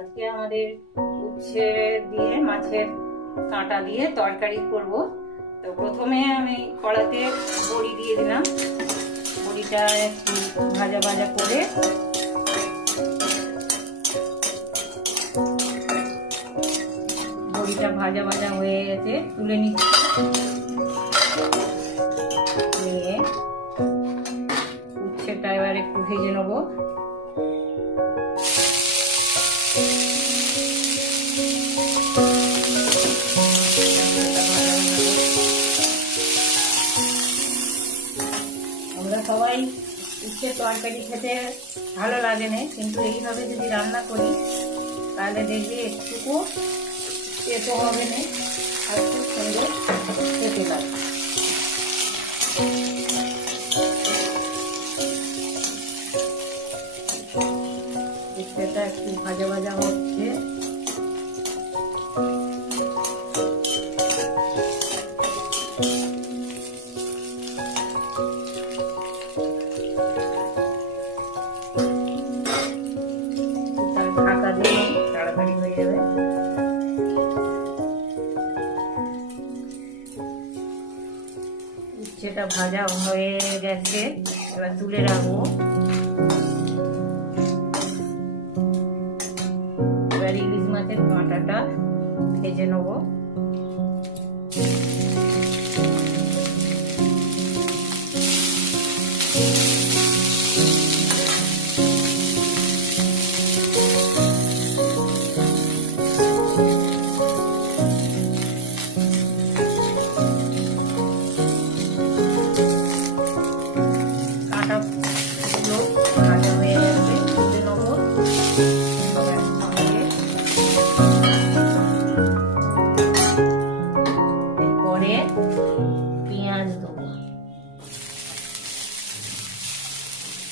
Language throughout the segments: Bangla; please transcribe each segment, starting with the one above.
আজকে আমাদের উচ্ছে দিয়ে মাছের কাঁটা দিয়ে তরকারি করব। তো প্রথমে আমি কড়াতে বড়ি দিয়ে দিলাম। বড়িটা একটু ভাজা ভাজা করে বড়িটা ভাজা ভাজা হয়ে গেছে, তুলে নিচ্ছি। নিয়ে উচ্ছেটা এবার একটু ভেজে নেবো। আমরা সবাই উচ্ছে তরকারি খেতে ভালো লাগে না, কিন্তু এইভাবে যদি রান্না করি তাহলে দেখবে একটুকু তেতো হবে না, আর খুব সুন্দর খেতে লাগে। উচ্ছেটা একটু ভাজা ভাজা হচ্ছে। ঢাকা দিয়ে তাড়াতাড়ি হয়ে যাবে। উচ্ছেটা ভাজা হয়ে গেছে, এবার তুলে রাখবো। এবার ইলিশ মাছের কাঁটাটা ভেজে নেবো।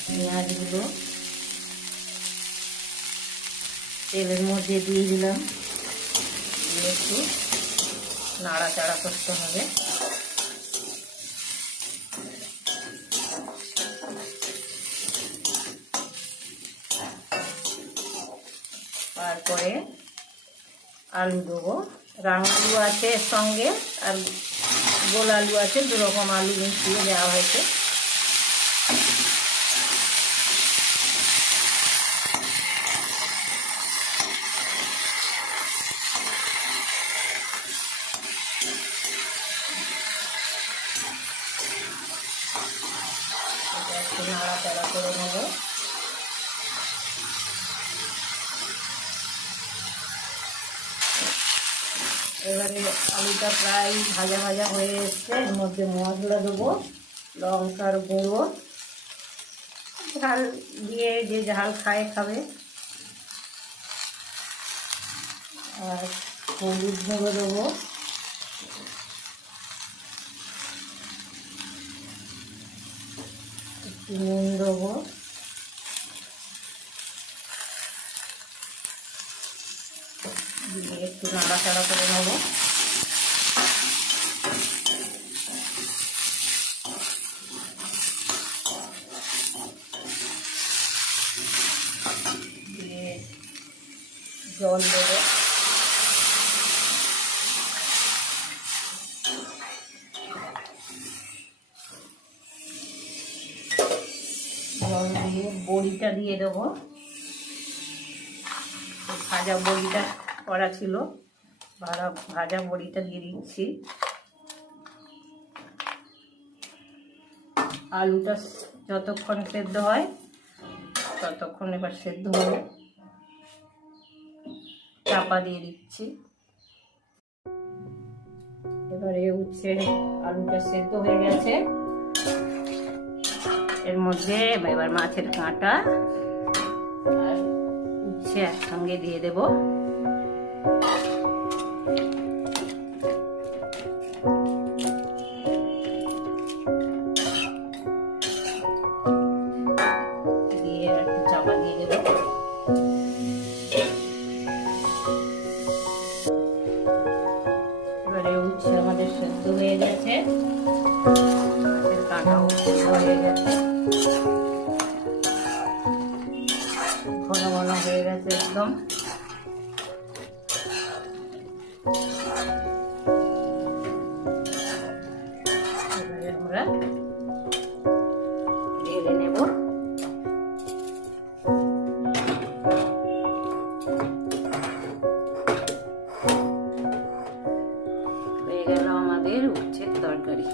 পেঁয়াজগুলো তেলের মধ্যে দিয়ে দিলাম, একটু নাড়াচাড়া করতে হবে। তারপরে আলু দেবো। রাঙা আলু আছে এর সঙ্গে, আর গোল আলু আছে, দু রকম আলু মিশিয়ে দেওয়া হয়েছে। একটু নাড়াচাড়া করে নেব। এবারে আলুটা প্রায় ভাজা ভাজা হয়ে এসছে। এর মধ্যে মশলা দেবো, লঙ্কার গুঁড়ো, ঝাল দিয়ে যে ঝাল খায় খাবে, আর হলুদ গুঁড়ো দেবো, একটু নুন দেবো, দিয়ে একটু নাড়াচাড়া করে নেবো। দিয়ে জল দেবো। জল দিয়ে বড়িটা দিয়ে দেবো। ভাজা বড়িটা করা ছিল, ভাজা বড়িটা দিয়ে দিচ্ছি। আলুটা যতক্ষণ সেদ্ধ হয় ততক্ষণ এবার সেদ্ধ হবে। চাপা দিয়ে দিচ্ছি। এবারে উচ্ছে আলুটা সেদ্ধ হয়ে গেছে, এর মধ্যে এবার মাছের কাঁটা আর উচ্ছে একসঙ্গে দিয়ে দেব। দিয়ে একটু চাপা দিয়ে দেব। এবারে উচ্ছে আমাদের সেদ্ধ হয়ে গেছে, মাছের কাঁটাও সেদ্ধ হয়ে গেছে। ঘন ঘন হয়ে গেছে একদম। এবারে আমরা ঢেলে নেব। হয়ে গেল আমাদের উচ্ছের তরকারি।